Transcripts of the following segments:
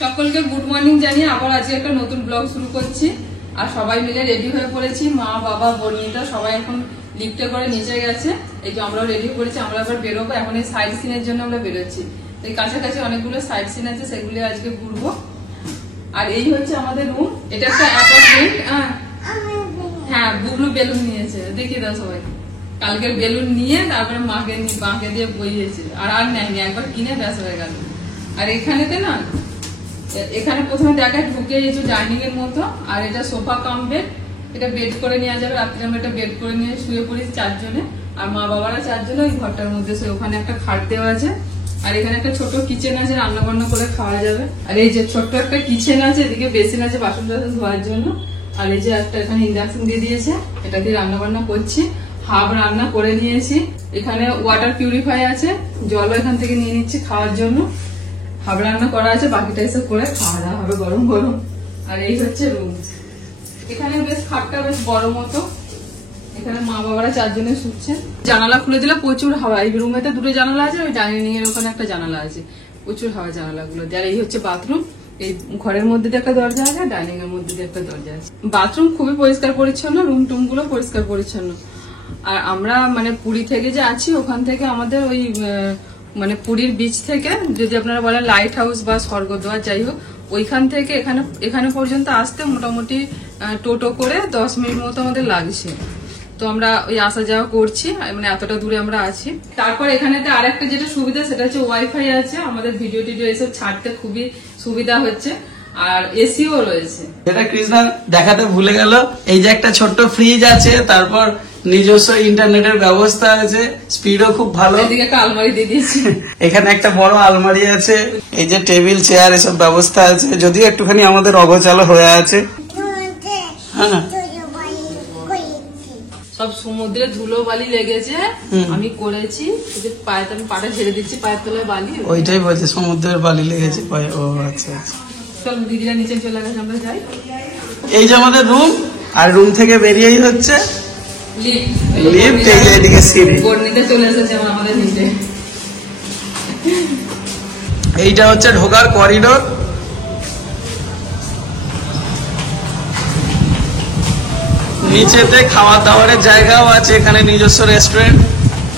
সকলকে good morning জানিয়ে আবার আজকে একটা নতুন ব্লগ শুরু করছি। আর সবাই মিলে রেডি হয়ে পড়েছি, মা বাবা বর্ণিতা সবাই এখন লিফটে করে নিচে গেছে। এই যে আমরাও রেডি করেছি, আমরা আবার বেরোবো। এখন এই সাইড সিনের জন্য আমরা বেরোচ্ছি। এই কাছাকাছি অনেকগুলো সাইড সিন আছে, সেগুলি আজকে ঘুরবো। আর এই হচ্ছে আমাদের রুম, এটা একটা অ্যাপার্টমেন্ট। হ্যাঁ, বুবলু বেলুন নিয়েছে, দেখিয়ে দাও সবাই। কালকের বেলুন নিয়ে তারপরে মাকে দিয়ে বইয়েছে, আর নেয়নি, একবার কিনে ব্যাস হয়ে গেল। আর এখানেতে না, এখানে প্রথমে দেখা ঢুকে এই যে ডাইনিং এর মতো, আর এটা সোফা কাম বেড। এটা বেড করে নেওয়া যাবে, রাত্রে আমরা এটা বেড করে নিয়ে শুয়ে পড়ি চারজনে। আর মা বাবারা চারজনে ওই ঘরটার মধ্যে শুয়ে। ওখানে একটা খাট দেওয়া আছে, আর এখানে একটা ছোট কিচেন আছে, রান্না বান্না করে খাওয়া যাবে। আর এই যে ছোট্ট একটা কিচেন আছে, এদিকে বেসিন আছে বাসন টাসন ধোয়ার জন্য। আর এই যে একটা এখানে ইন্ডাকশন দিয়ে দিয়েছে, এটা দিয়ে রান্না বান্না করছি। হাফ রান্না করে নিয়েছি। এখানে ওয়াটার পিউরিফাই আছে, জলও এখান থেকে নিয়ে নিচ্ছি খাওয়ার জন্য। হাফ রান্না করা আছে, বাকিটা এসে করে খাওয়া দাওয়া হবে গরম গরম। আর এই হচ্ছে রুম। এখানে বেশ খাটটা বেশ বড় মতো। এখানে মা বাবারা চারজনে শুচ্ছে। জানালা খুলে দিলে প্রচুর হাওয়া। এই রুমেতে দুটো জানালা আছে, ওই ডাইনিং এর ওখানে একটা জানালা আছে, প্রচুর হাওয়া জানালাগুলো। আর এই হচ্ছে বাথরুম। এই ঘরের মধ্যে দিয়ে একটা দরজা আছে, ডাইনিং এর মধ্যে দিয়ে একটা দরজা আছে। বাথরুম খুবই পরিষ্কার পরিচ্ছন্ন, রুম টুম গুলো পরিষ্কার পরিচ্ছন্ন। আর আমরা মানে পুরী থেকে যে আছি, ওখান থেকে আমাদের ওই মানে পুরীর বিচ থেকে, যদি আপনারা বলেন লাইট হাউস বা স্বর্গদ্বার যাই হোক, ওইখান থেকে এখানে পর্যন্ত আসতে মোটামুটি টোটো করে 10 মিনিট মতো আমাদের লাগছে। তো আমরা ওই আসা যাওয়া করছি, মানে এতটা দূরে আমরা আছি। তারপর এখানেতে আরেকটা যেটা সুবিধা, সেটা হচ্ছে ওয়াইফাই আছে। আমাদের ভিডিও টিডিও এসব ছাড়তে খুবই সুবিধা হচ্ছে। আর এসিও রয়েছে। এটা কৃষ্ণা দেখাতে ভুলে গেল, এই যে একটা ছোট্ট ফ্রিজ আছে, তারপর নিজস্ব ইন্টারনেটের ব্যবস্থা আছে, স্পিডও খুব ভালো। এদিকে একটা আলমারি দিয়ে দিয়েছি, এখানে একটা বড় আলমারি আছে, এই যে টেবিল চেয়ার এসব ব্যবস্থা আছে, যদিও একটুখানি আমাদের অগোছালো হয়ে আছে। হ্যাঁ, সব সমুদ্রে ধুলো বালি লেগেছে, আমি করেছি। আমি পাটা ছেড়ে দিচ্ছি, পায়ের তলায় বালি। ওইটাই বলছে, সমুদ্রের বালি লেগেছে পায়ে। ও আচ্ছা আচ্ছা, চল দিদিরা নিচে চলে গেছে, আমরা যাই। এই যে আমাদের রুম, আর রুম থেকে বেরিয়েই হচ্ছে লিফট। এইদিকে সিঁড়ি, বর্ণিতে চলে এসেছে আমাদের নিচে। এইটা হচ্ছে ঢোকার করিডোর। নিচেতে খাওয়া দাওয়ারের জায়গাও আছে, এখানে নিজস্ব রেস্টুরেন্ট,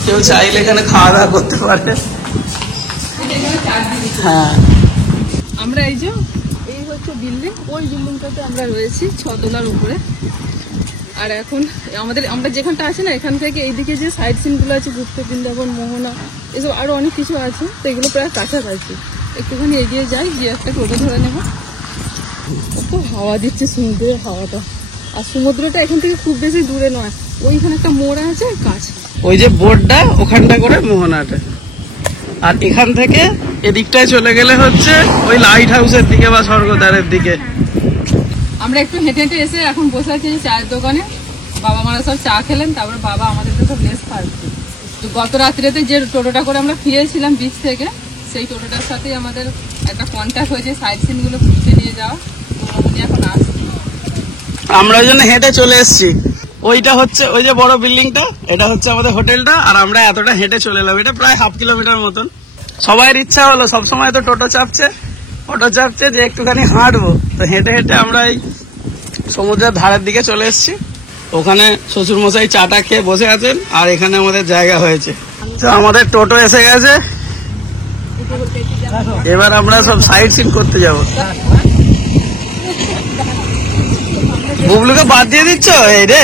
কেউ চাইলে এখানে খাওয়া দাওয়া করতে পারে। হ্যাঁ, আমরা এই হচ্ছে বিল্ডিং, ওই বিল্ডিংটাতে আমরা রয়েছি 6 তলার উপরে। আর এখন আমরা যেখানটা আছি না, এখান থেকে এইদিকে যে সাইড সিন গুলো আছে, গুপ্ত বৃন্দাবন, মোহনা, এসব আরো অনেক কিছু আছে। তো এগুলো প্রায় কাছাকাছি, একটুখানি এগিয়ে যাই, গিয়ে একটা টোটো ধরে নেবো। কত হাওয়া দিচ্ছে সমুদ্রের হাওয়াটা। আর সমুদ্রটা এখান থেকে খুব বেশি দূরে নয়, ওইখানে একটা মোড় আছে কাছে, ওই যে বোর্ডটা ওখানটা করে মোহনাটা। আর এখান থেকে এদিকটায় চলে গেলে হচ্ছে ওই লাইট হাউসের দিকে বা স্বর্গদ্বারের দিকে। আমরা একটু হেঁটে হেঁটে এসে এখন বসে আছি চায়ের দোকানে। বাবা মারা সব চা খেলেন, তারপরে বাবা আমাদেরকে সব লেস খাওয়াচ্ছে। তো গত রাত্রিতে যে টোটোটা করে আমরা ফিরেছিলাম বিচ থেকে, সেই টোটোটার সাথেই আমাদের একটা কন্ট্যাক্ট হয়েছে সাইড সিন গুলো ঘুরতে নিয়ে যাওয়া। তো উনি এখন আসছে, আমরা ওই জন্য হেঁটে চলে এসেছি। ওইটা হচ্ছে ওই যে বড় বিল্ডিংটা, এটা হচ্ছে আমাদের হোটেলটা। আর আমরা এতটা হেঁটে চলে এলাম, এটা প্রায় 1/2 কিলোমিটার মতন। সবাইয়ের ইচ্ছা হলো, সবসময় তো টোটো চাপছে যে একটুখানি হাঁটবো। তো হেঁটে হেঁটে আমরা এই সমুদ্রের ধারের দিকে চলে এসেছি। ওখানে শ্বশুর মশাই চাটা খেয়ে বসে আছেন, আর এখানে আমাদের জায়গা হয়েছে। তো আমাদের টোটো এসে গেছে, এবার আমরা সব সাইড সিন করতে যাব। বুবলুকে বাদ দিয়ে দিচ্ছ? এই রে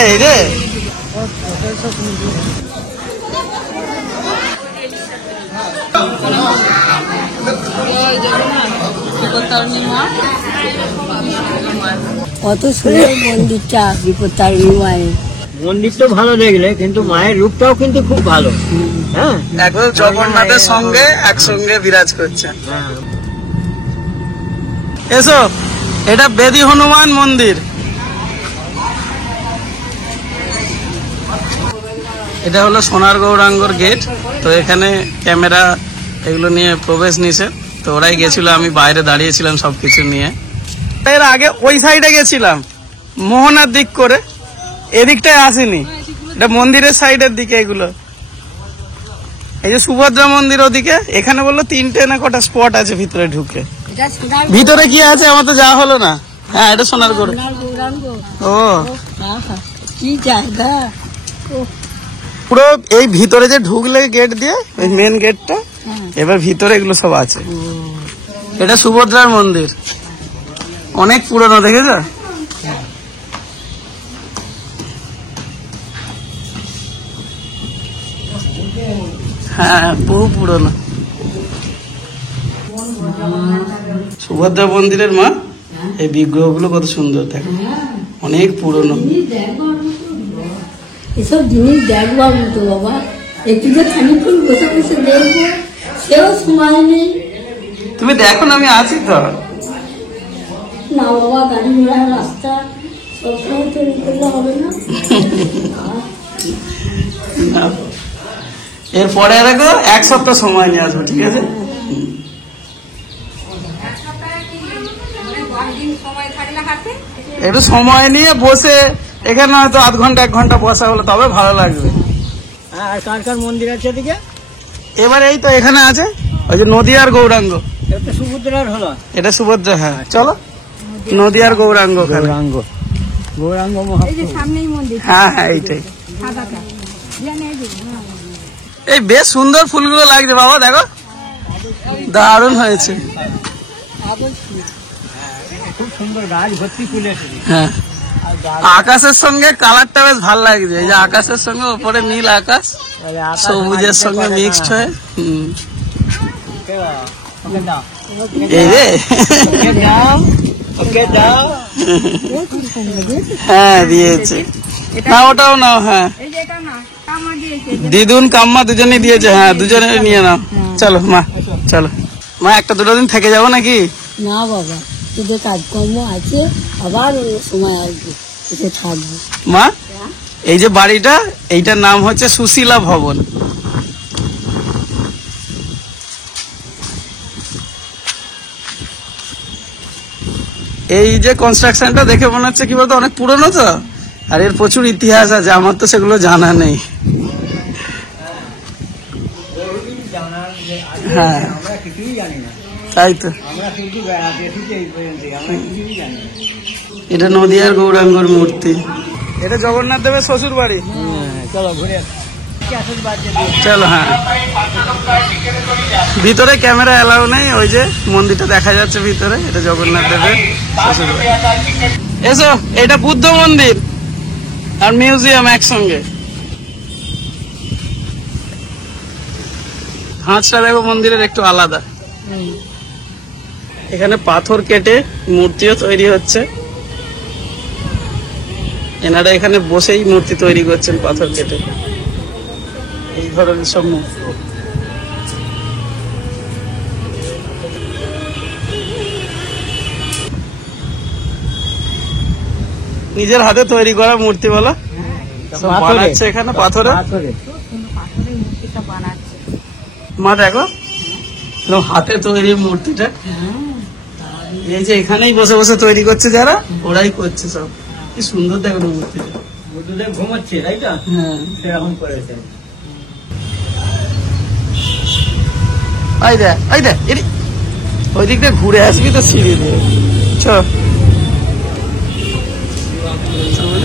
কত সুন্দর মন্দিরটা, বিপত্তারিণী মায়ের মন্দিরটা ভালো দেখলে, কিন্তু মায়ের রূপটাও কিন্তু খুব ভালো। হ্যাঁ, একদম জগন্নাথের সঙ্গে একসঙ্গে বিরাজ করছে। এসো, এটা বেদি হনুমান মন্দির। এটা হলো সোনার গৌরাঙ্গর গেট। তো এখানে ক্যামেরা এগুলো নিয়ে প্রবেশ নিষেধ। তো ওরাই গেছিল, আমি বাইরে দাঁড়িয়েছিলাম সবকিছু নিয়ে। এর আগে ওই সাইডে গেছিলাম মোহনার দিক করে, এদিকটায় আসিনি। এটা মন্দিরের সাইডের দিকে এগুলো। এই যে সুভদ্রা মন্দির ওদিকে, এখানে বললো 3টে না কটা স্পট আছে ভিতরে ঢুকে। এটা সোনার ভিতরে কি আছে আমার তো যাওয়া হলো না। হ্যাঁ এটা সোনার গরু। গৌরাঙ্গ। ও আহা, কি জায়গা। পুরো এই ভিতরে যে ঢুকলে গেট দিয়ে ওই মেন গেটটা, এবার ভিতরে এগুলো সব আছে। এটা সুভদ্রার মন্দির, অনেক পুরনো, দেখেছ? হ্যাঁ বহু পুরনো। সুভদ্রা মন্দিরের মা এই বিগ্রহগুলো কত সুন্দর, দেখো অনেক পুরনো। এসব জিনিস দেখবার মতো বাবা, একটু যে খানিক্ষণ বসে বসে দেখবো সেও সময় নেই। তুমি দেখো না, আমি আছি তো। না বাবা, গাড়ি ঘোড়ার রাস্তা সবসময় তৈরি করলে হবে না। না। এরপরে দেখো 1 সপ্তাহ সময় নিয়ে আসবো, ঠিক আছে? একটু সময় নিয়ে বসে এখানে হয়তো 1/2 ঘন্টা 1 ঘন্টা বসা হলো, তবে ভালো লাগবে। আর কার কার মন্দির আছে এদিকে? এবার এই তো এখানে আছে ওই যে নদী আর গৌরাঙ্গ। এটা সুভদ্রার হলো। এটা সুভদ্রা, হ্যাঁ চলো নদী আর গৌরাঙ্গ ওখানে। গৌরাঙ্গ, গৌরাঙ্গ মহাপ্রভু। সামনেই মন্দির। হ্যাঁ হ্যাঁ এইটাই। সাদাটা এই বেশ সুন্দর ফুলগুলো লাগছে বাবা, দেখো দারুণ হয়েছে। খুব সুন্দর গাছ ভর্তি ফুল এসেছে। হ্যাঁ আকাশের সঙ্গে কালারটা বেশ ভালো লাগছে, এই যে আকাশের সঙ্গে উপরে নীল আকাশ সবুজের সঙ্গে মিক্সড হয়ে। এই রে হ্যাঁ দিয়েছে, না ওটাও নাও। হ্যাঁ দিদুন কাম্মা দুজনেই দিয়েছে। হ্যাঁ দুজনে নিয়ে নাও। চলো মা, চলো মা, 1-2 দিন থেকে যাবো নাকি? না বাবা, তোদের কাজকর্ম আছে, আবার অন্য সময় আসবো, এসে থাকবো। মা এই যে বাড়িটা, এইটার নাম হচ্ছে সুশীলা ভবন। এই যে কনস্ট্রাকশনটা দেখে মনে হচ্ছে কি বলতো অনেক পুরনো তো, আর এর প্রচুর ইতিহাস আছে, আমার তো সেগুলো জানা নেই। হ্যাঁ আমরা কিছুই জানি না, তাই তো। আমরা শুধু বেড়াতে এসেছি এই পর্যন্ত, আমরা কিছুই জানি না। এটা নদী আর গৌরাঙ্গর মূর্তি। এটা জগন্নাথ দেবের শ্বশুর বাড়ি। চলো ঘুরে চলো। হ্যাঁ ভিতরে ক্যামেরা এলাও নেই, ওই যে মন্দিরটা দেখা যাচ্ছে ভিতরে, এটা জগন্নাথ দেবের শ্বশুর বাড়ি। এসো, এটা বুদ্ধ মন্দির আর মিউজিয়াম একসঙ্গে। হাঁসটা দেখো মন্দিরের একটু আলাদা। এখানে পাথর কেটে মূর্তিও তৈরি হচ্ছে, এনারা এখানে বসেই মূর্তি তৈরি করছেন পাথর কেটে, এই ধরনের সব মূর্তি। নিজের হাতে তৈরি করা মূর্তি বলো, সব বানাচ্ছে এখানে পাথরে। মা দেখো হাতে তৈরি মূর্তিটা, এই যে এখানেই বসে বসে তৈরি করছে যারা, ওরাই করছে সব। কি সুন্দর দেখো মূর্তিটা। বুদ্ধদেব ঘুমাচ্ছে, তাই তো? হ্যাঁ সেরকম করেছে। এই দেখ ওই দিকটা ঘুরে আসবি তো সিঁড়ি দিয়ে।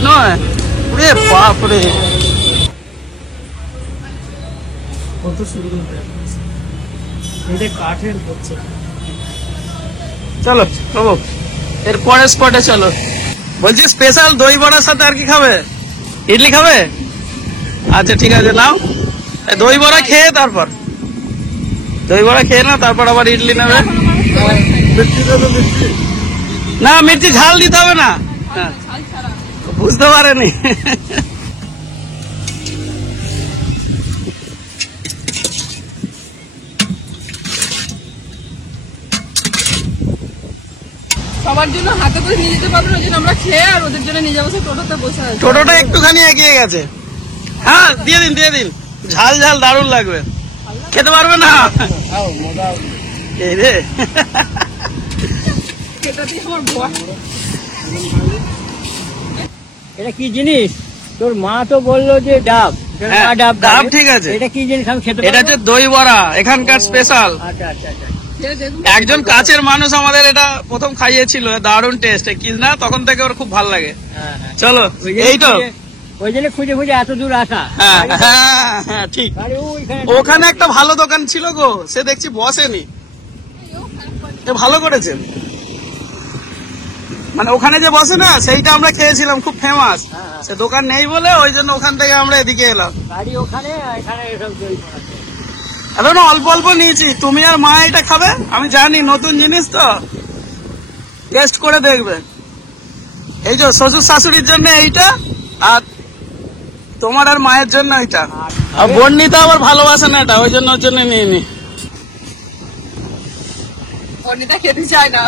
নয় ওরে বাপরে, কত সুন্দর এটা কাঠের করছে। চলো বাবু এর পরের স্পটে চলো। বলছি স্পেশাল দই বড়ার সাথে আর কি খাবে? ইডলি খাবে? আচ্ছা ঠিক আছে নাও, দই বড়া খেয়ে তারপর দই বড়া খেয়ে নাও, তারপর আবার ইডলি নেবে। না মির্চি ঝাল দিতে হবে না। হ্যাঁ বুঝতে পারেনি। সবার জন্য হাতে করে নিয়ে যেতে পারবেন, ওই জন্য আমরা খেয়ে আর ওদের জন্য নিয়ে যাবো। টোটোতে বসে আছে, টোটোটা একটুখানি এগিয়ে গেছে। হ্যাঁ দিয়ে দিন, ঝাল ঝাল দারুণ লাগবে, খেতে পারবে না। এই রে এটা কি জিনিস? তোর মা তো বললো যে ডাব। ডাব ঠিক আছে। এটা কি জিনিস আমি খেতে এটা হচ্ছে দই বড়া, এখানকার স্পেশাল। আচ্ছা আচ্ছা আচ্ছা। খেয়ে দেখুন। একজন কাছের মানুষ আমাদের এটা প্রথম খাইয়েছিল, দারুণ টেস্ট কি না, তখন থেকে ওর খুব ভালো লাগে। চলো এই তো ওই জন্য খুঁজে খুঁজে এত দূর আসা। হ্যাঁ হ্যাঁ হ্যাঁ ঠিক। ওখানে একটা ভালো দোকান ছিল গো, সে দেখছি বসেনি, ভালো করেছেন। মানে ওখানে যে বসে না, সেইটা আমরা খেয়েছিলাম, খুব ফেমাস। সে দোকান নেই বলে ওই জন্য ওখান থেকে আমরা এদিকে এলাম। গাড়ি ওখানে, এখানে এসব দই বানাচ্ছে। এখন অল্প অল্প নিয়েছি, তুমি আর মা এটা খাবে, আমি জানি নতুন জিনিস তো, টেস্ট করে দেখবে। এই যে শ্বশুর শাশুড়ির জন্য এইটা, আর তোমার আর মায়ের জন্য এইটা। আর বর্ণিতা আবার ভালোবাসে না এটা, ওই জন্য ওর জন্য নিয়ে নি। অনিতা খেতে চায় না,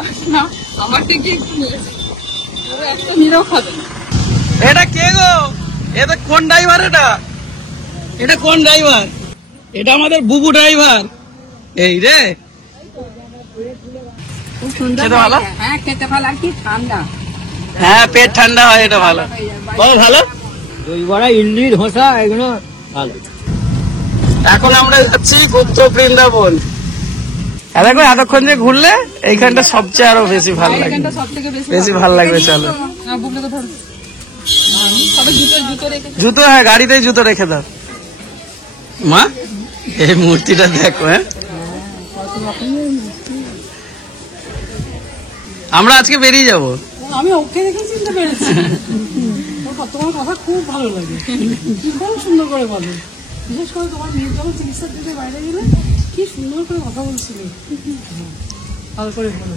আমার থেকে একটু নিয়েছে, একটা নিলেও খাবে না। এটা কে গো? এটা কোন ড্রাইভার? এটা কোন ড্রাইভার? এটা আমাদের বুবু ড্রাইভার। এই রে, খুব সুন্দর খেতে ভালো? হ্যাঁ খেতে ভালো, আর কি ঠান্ডা। হ্যাঁ পেট ঠান্ডা হয়, এটা ভালো। বলো ভালো। দই বড়া, ইডলি, ধোসা, এগুলো ভালো। এখন আমরা যাচ্ছি গুপ্ত বৃন্দাবন। দেখো এতক্ষণ যে ঘুরলে এইখানটা সবচেয়ে আরো বেশি ভালো লাগে, এখানটা সব থেকে বেশি ভালো লাগবে। চলো বুবলুকে ধরো, তবে জুতো রেখে জুতো, হ্যাঁ গাড়িতেই জুতো রেখে দাও। মা এই মূর্তিটা দেখো। হ্যাঁ আমরা আজকে বেরিয়ে যাব। আমি ওকে দেখে চিনতে পেরেছি। তোমার কথা খুব ভালো লাগে, খুব সুন্দর করে বলো। বিশেষ করে তোমার মেয়ের যখন চিকিৎসার দিকে বাইরে গেলে কি সুন্দর করে কথা বলছিলে, ভালো করে বলো।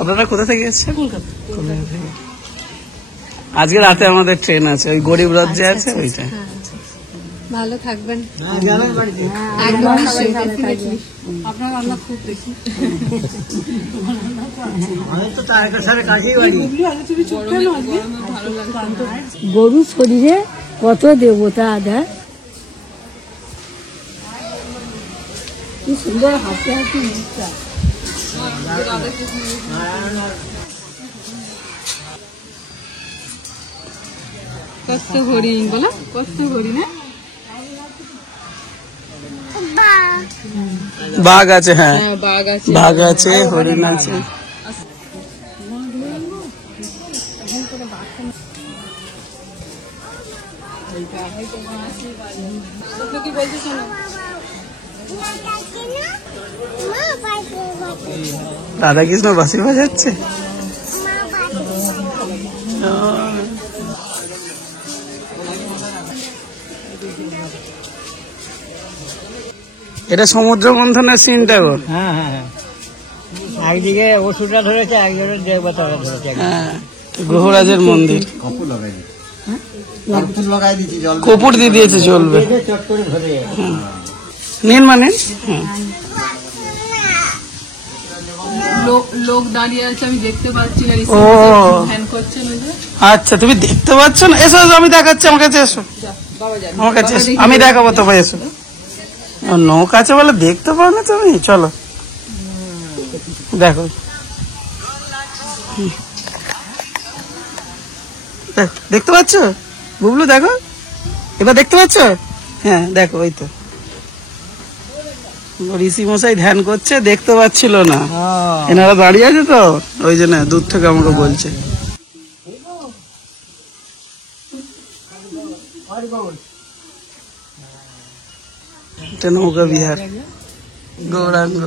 আপনারা কোথা থেকে এসেছেন? কলকাতা। কলকাতা থেকে। আজকে রাতে আমাদের ট্রেন আছে, ওই গরিব রথ যে আছে ওইটা। ভালো থাকবেন। একদম সবাই ভালো থাকবেন। আপনার রান্না খুব দেখি। আমি তো তারকেশ্বরের কাছেই বাড়ি। বুবলি, আগে তুমি চুপ কেন আজকে? গরুর শরীরে কত দেবতা আধার, কি সুন্দর হাসি হাসি মুখটা। কষ্ট হরিণ বলো, কষ্ট হরিণ। বাঘ আছে, হ্যাঁ হ্যাঁ বাঘ আছে, বাঘ আছে, হরিণ আছে। কি বলছে শোনো। রাধা কৃষ্ণ বাঁশি বাজাচ্ছে। এটা সমুদ্র মন্থনের সিনটা গো। হ্যাঁ হ্যাঁ হ্যাঁ, একদিকে ওষুধটা ধরেছে, একজনের দেবতারা ধরেছে। হ্যাঁ গ্রহরাজের মন্দির, কপুর দিয়ে দিয়েছে, চলবে। চট করে ধরে নিন মানে, হ্যাঁ লোক দাঁড়িয়ে আছে, আমি দেখতে পাচ্ছি না। ও ধ্যান করছেন ওই যে। আচ্ছা, তুমি দেখতে পাচ্ছ না? এসো এসো, আমি দেখাচ্ছি, আমার কাছে এসো, বাবা জানে, আমার কাছে এসো, আমি দেখাবো তোমায়, এসো। নৌক আছে বলে দেখতে পাও না তুমি? চলো দেখো, দেখতে পাচ্ছ বুবলু? দেখো এবার দেখতে পাচ্ছ? হ্যাঁ দেখো, ওই তো ঋষি মশাই ধ্যান করছে, দেখতে পাচ্ছিল না, এনারা দাঁড়িয়ে আছে তো, ওই জন্য দূর থেকে আমাকে বলছে। এটা নৌকা বিহার, গৌরাঙ্গ।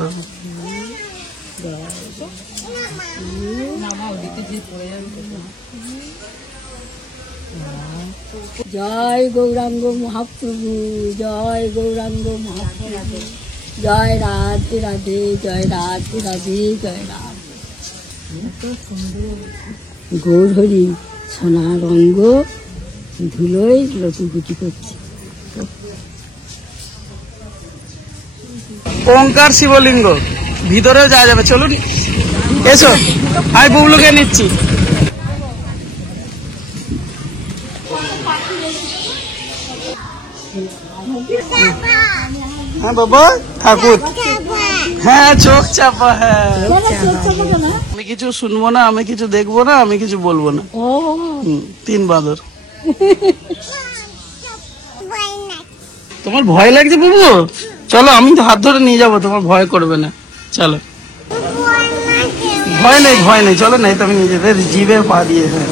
জয় গৌরাঙ্গ মহাপ্রভু, জয় গৌরাঙ্গ মহাপ্রভু, জয় রাধে রাধে, জয় রাধে রাধে, জয় রাধে। গৌর হরি সোনা রঙ্গ ধুলোয় লতুগুটি করছে। ওঙ্কার শিবলিঙ্গ, ভিতরেও যাওয়া যাবে, চলুন এসো। আমি বুবলুকে নিচ্ছি। হ্যাঁ বাবা, ঠাকুর, হ্যাঁ চোখ চাপা, হ্যাঁ আমি কিছু শুনবো না, আমি কিছু দেখবো না, আমি কিছু বলবো না। 3 বাঁদর। তোমার ভয় লাগছে বুবু? চলো আমি তো হাত ধরে নিয়ে যাবো, তোমার ভয় করবে না, চলো। ভয় নেই, চলো না, তুমি নিজেদের জিভে পা দিয়ে। হ্যাঁ,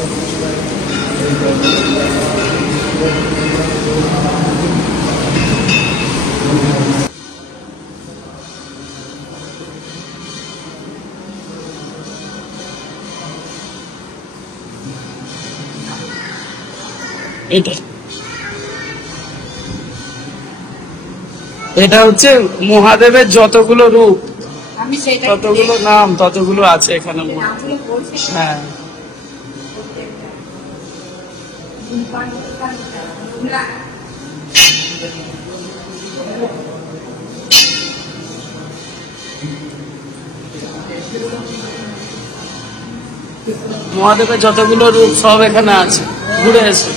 এটা হচ্ছে মহাদেবের যতগুলো রূপ, ততগুলো নাম, ততগুলো আছে এখানে। হ্যাঁ, মহাদেবের যতগুলো রূপ সব এখানে আছে, ঘুরে এসে।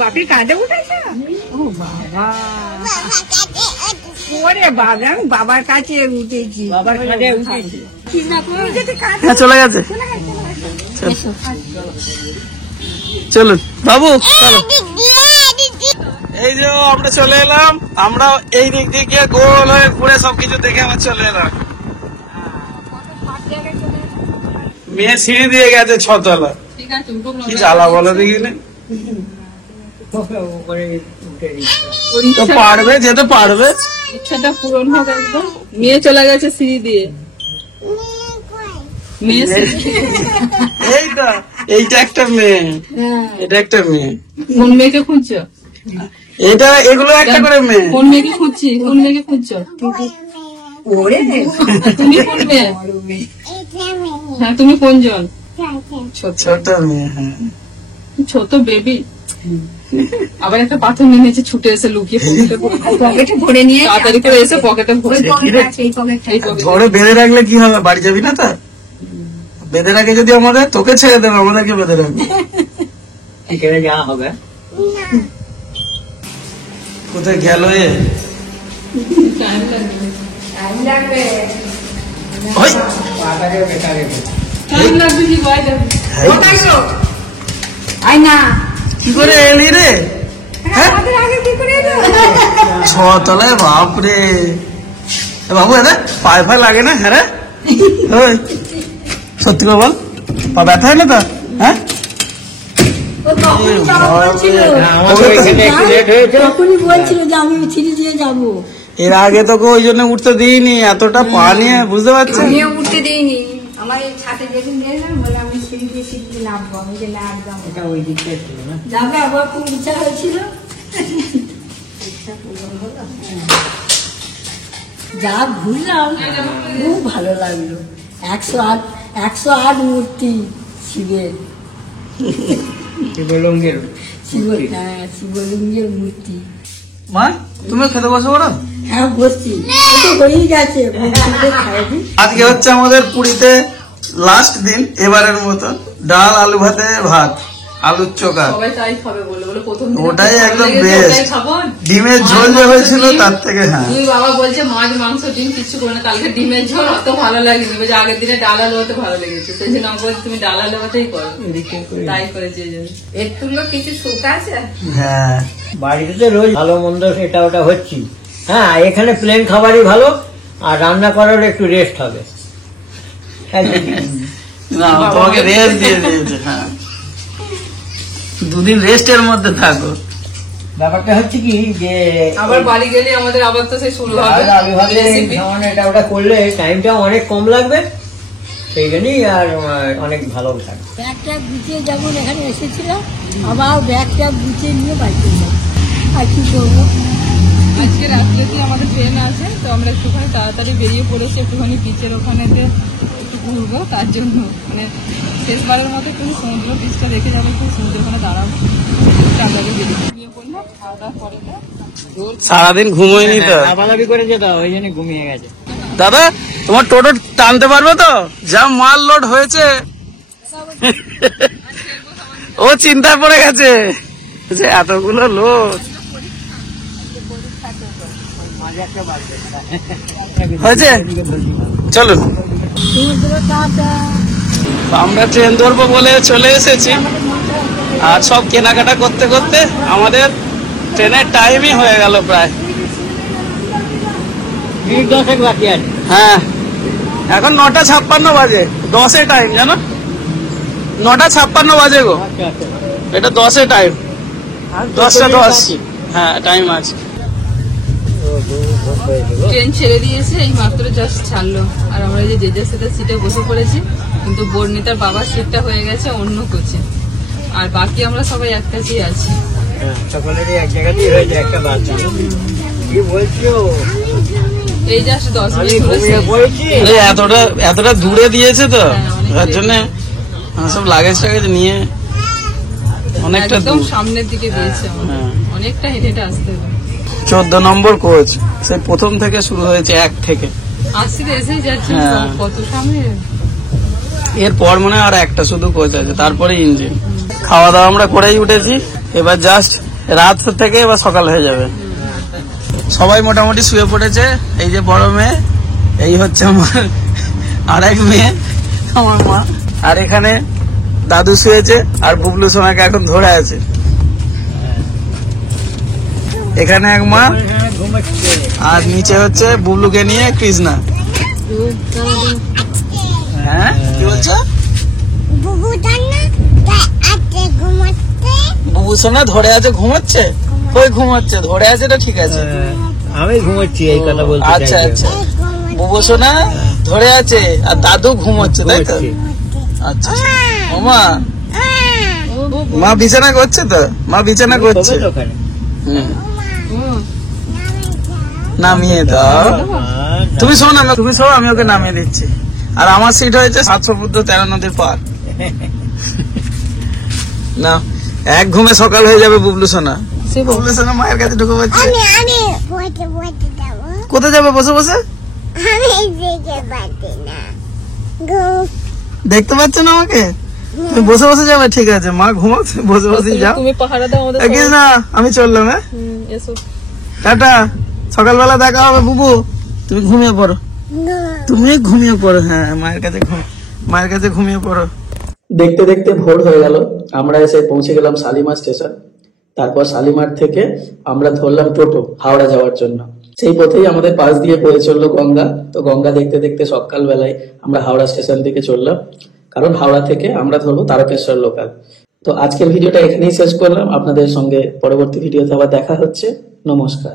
বাপি কাঁধে উঠেছে? ও বাবা, ওরে বাবা, আমি বাবার কাছে উঠেছি। বাবার কাঁধে উঠেছি। হ্যাঁ, চলে গেছে। চলুন বাবু, চলো। এই যে আমরা চলে এলাম, আমরা এই দিক দিয়ে গিয়ে গোল হয়ে ঘুরে সবকিছু দেখে আবার চলে এলাম। মেয়ে সিঁড়ি দিয়ে গেছে 6 তলা। ঠিক আছে, উঠুক না। কি জ্বালা বলো দেখিনি। তো পারবে, যেতে পারবে। ইচ্ছাটা পূরণ হবে একদম। মেয়ে চলে গেছে সিঁড়ি দিয়ে। মেয়ে এইটা একটা মেয়ে, এটা একটা মেয়ে। কোন মেয়েকে খুঁজছো? এগুলো একটা করে মেয়ে। কোন মেয়েকে খুঁজছি? কোন মেয়েকে খুঁজছো? তুমি কোন মেয়ে? হ্যাঁ, তুমি কোন জন? ছোট মেয়ে। হ্যাঁ, ছোট বেবি। আবার একটা পাথর নিয়ে নিচে ছুটে এসে লুকিয়ে পকেটে ভরে নিয়ে তাড়াতাড়ি করে এসে পকেটে ভরে। ধরে বেঁধে রাখলে কি হবে? বাড়ি যাবি না? তা বেঁধে রাখে যদি আমাদের, তোকে ছেড়ে দেবে, আমাদেরকে বেঁধে রাখবে। এখানে যাওয়া হবে। কোথায় গেল এ? ওই, টাইম লাগবে কি ভাই? আয় না, কি করে এলি রে? হ্যাঁ, 6 তলায়, বাপরে। বাবু, এ পায়ে ফায় লাগে না? হ্যাঁ রে, ওই সত্যি করে বল, পা ব্যথা হয় না তো? হ্যাঁ, তখনই বলছিল যে আমি সিঁড়ি দিয়ে যাবো। এর আগে তোকে ওই জন্য উঠতে দিইনি, এতটা পা নিয়ে, বুঝতে পারছি। আমিও উঠতে দিইনি, আমার এই ছাতে যেদিন গেলাম বলে আমি সিঁড়ি দিয়ে নামবো, আমি যে না একদম এটা ওই দিকটা ছিল না। যাবে, আবার খুব ইচ্ছা হয়েছিল। যা ঘুরলাম, খুব ভালো লাগলো। 108 মূর্তি শিবের, শিবলিঙ্গের শিবলিঙ্গের মূর্তি। মা, তুমি খেতে বসো বলো। হ্যাঁ, বসছি, তো হয়েই গেছে। খাইবি? আজকে হচ্ছে আমাদের পুরীতে লাস্ট দিন, এবারের মতন। ডাল, আলু ভাতে, ভাত, আলুর চোখা। সবাই তাই খাবে বলে বলে প্রথম দিন ওটাই ভালো একদম লেগেছে, বেস্ট। ওটাই খাবো। ডিমের ঝোল যে হয়েছিল তার থেকে। হ্যাঁ, তুই বাবা বলছে মাছ মাংস ডিম কিছু করে না, কালকে ডিমের ঝোল অত ভালো লাগেনি, বলছে আগের দিনে ডাল আলু ভাতে ভালো লেগেছে, সেই জন্য আমি বলছি তুমি ডাল আলু ভাতেই করো। তাই করেছি এই জন্য। এর তুলনা কিছু সুখ আছে? হ্যাঁ, বাড়িতে তো রোজ ভালো মন্দ এটা ওটা হচ্ছি। হ্যাঁ, এখানে প্লেন খাবারই ভালো, আর রান্না করার একটু রেস্ট হবে। না, তোমাকে রেস্ট দিয়ে দিয়েছে। হ্যাঁ, 2 দিন রেস্টের মধ্যে থাকো। ব্যাপারটা হচ্ছে কি যে আবার বাড়ি গেলে আমাদের আবার তো সেই শুরু হবে আলু ভাতে রেসিপি। যেমন এটা ওটা করলে টাইমটাও অনেক কম লাগবে, সেই জন্যই আর অনেক ভালো থাকবে। ব্যাগটা গুছিয়ে যেমন এখানে এসেছিলাম, আবার ব্যাগটা গুছিয়ে নিয়ে বাড়িতে যাবো। আর কি করবো? আজকে রাত্রে কি আমাদের ট্রেন আছে, তো আমরা একটুখানি তাড়াতাড়ি বেরিয়ে পড়েছি, একটুখানি বিচের ওখানেতে একটু ঘুরবো, তার জন্য মানে শেষবারের মতো একটু সমুদ্র বিচটা দেখে যাবো, একটু সমুদ্র ওখানে দাঁড়াবো, তাড়াতাড়ি বেরিয়ে পড়লাম। খাওয়া দাওয়া করে সারাদিন ঘুমোয়নি তো। লাফালাফি করে যেত, ওই জন্য ঘুমিয়ে গেছে। দাদা, তোমার টোটো টানতে পারবে তো? যা মাল লোড হয়েছে। ও চিন্তায় পড়ে গেছে যে এতগুলো লোড হয়েছে। চলুন, আমরা ট্রেন ধরবো বলে চলে এসেছি, আর সব কেনাকাটা করতে করতে আমাদের ট্রেনের টাইমই হয়ে গেল প্রায়। মিনিট 10 বাকি আছে। হ্যাঁ, এখন 9:56 বাজে, 10-এ টাইম জানো, 9:56 বাজে গো, এটা 10-এ টাইম, 10:10। হ্যাঁ টাইম আছে। ট্রেন ছেড়ে দিয়েছে, এই মাত্র জাস্ট ছাড়লো, আর আমরা যে যে যার সাথে সিটে বসে পড়েছি, কিন্তু বর্ণিতার বাবার সিটটা হয়ে গেছে অন্য কোচে, আর বাকি আমরা সবাই এক কাছেই আছি। সকলেরই এক জায়গাতেই হয়েছে একটা বাচ্চা। কি বলছো? এই জাস্ট 10 আমি মিনিট ঘুমিয়ে হয়েছে। পড়েছি। এতটা দূরে দিয়েছে তো, হ্যাঁ, তার জন্য সব লাগেজ টাগেজ নিয়ে অনেকটা একদম দূর। সামনের দিকে দিয়েছে আমাদের, হ্যাঁ। অনেকটা হেঁটে হেঁটে আসতে হবে। 14 নম্বর কোচ, সেই প্রথম থেকে শুরু হয়েছে, 1 থেকে। আসতে এসেই যাচ্ছি, হ্যাঁ। কত সামনে। এরপর মনে হয় আর একটা শুধু কোচ আছে, তারপরে ইঞ্জিন। খাওয়া দাওয়া আমরা করেই উঠেছি, এবার জাস্ট রাত থেকে এবার সকাল হয়ে যাবে। সবাই মোটামুটি শুয়ে পড়েছে। এই যে বড় মেয়ে, এই হচ্ছে আমার আর এক মেয়ে, আমার মা, আর এখানে দাদু শুয়েছে, আর বুবলু সোনাকে এখন ধরে আছে। এখানে এক মা, হ্যাঁ, ঘুমাচ্ছে। আর নিচে হচ্ছে বুবলুকে নিয়ে কৃষ্ণা। হ্যাঁ কি বলছো? বুবু সোনা ধরে আছে, ঘুমাচ্ছে? কই ঘুমাচ্ছে? ধরে আছে তো ঠিক আছে। আমি ঘুমাচ্ছি, এই কথা বলতে আচ্ছা চাইছি। আচ্ছা, বুবু সোনা ধরে আছে আর দাদু ঘুমাচ্ছে, তাই তো? ঘুমাচ্ছি। আচ্ছা ও মা, মা বিছানা করছে তো, মা বিছানা করছে। তবে তো ওখানে। হুম। নামিয়ে দাও। তুমি শো না, তুমি শো, আমি ওকে নামিয়ে দিচ্ছি। আর আমার সিট হয়েছে 7 সমুদ্র 13 নদীর পার। না, এক ঘুমে সকাল হয়ে যাবে বুবলু সোনা। বুবলু সোনা মায়ের কাছে ঢুকে পড়ছে। কোথায় যাবে বসে বসে? দেখতে পাচ্ছ না আমাকে? তুমি বসে বসে যাবে, ঠিক আছে মা ঘুমাও, তুমি বসে বসে যাও। তুমি পাহারা দাও আমাদের। না, আমি চললাম। হ্যাঁ এসো। টাটা, সকালবেলা দেখা হবে। বুবু তুমি ঘুমিয়ে পড়ো, তুমি ঘুমিয়ে পড়ো। হ্যাঁ মায়ের কাছে ঘুমিয়ে পড়ো। দেখতে দেখতে ভোর হয়ে গেল, আমরা এসে পৌঁছে গেলাম শালিমার স্টেশন। তারপর শালিমার থেকে আমরা ধরলাম টোটো হাওড়া যাওয়ার জন্য। সেই পথেই আমাদের পাশ দিয়ে বয়ে চললো গঙ্গা। তো গঙ্গা দেখতে দেখতে সকাল বেলায় আমরা হাওড়া স্টেশন থেকে চললাম, কারণ হাওড়া থেকে আমরা ধরবো তারকেশ্বর লোকাল। তো আজকের ভিডিওটা এখানেই শেষ করলাম। আপনাদের সঙ্গে পরবর্তী ভিডিওতে আবার দেখা হচ্ছে। নমস্কার।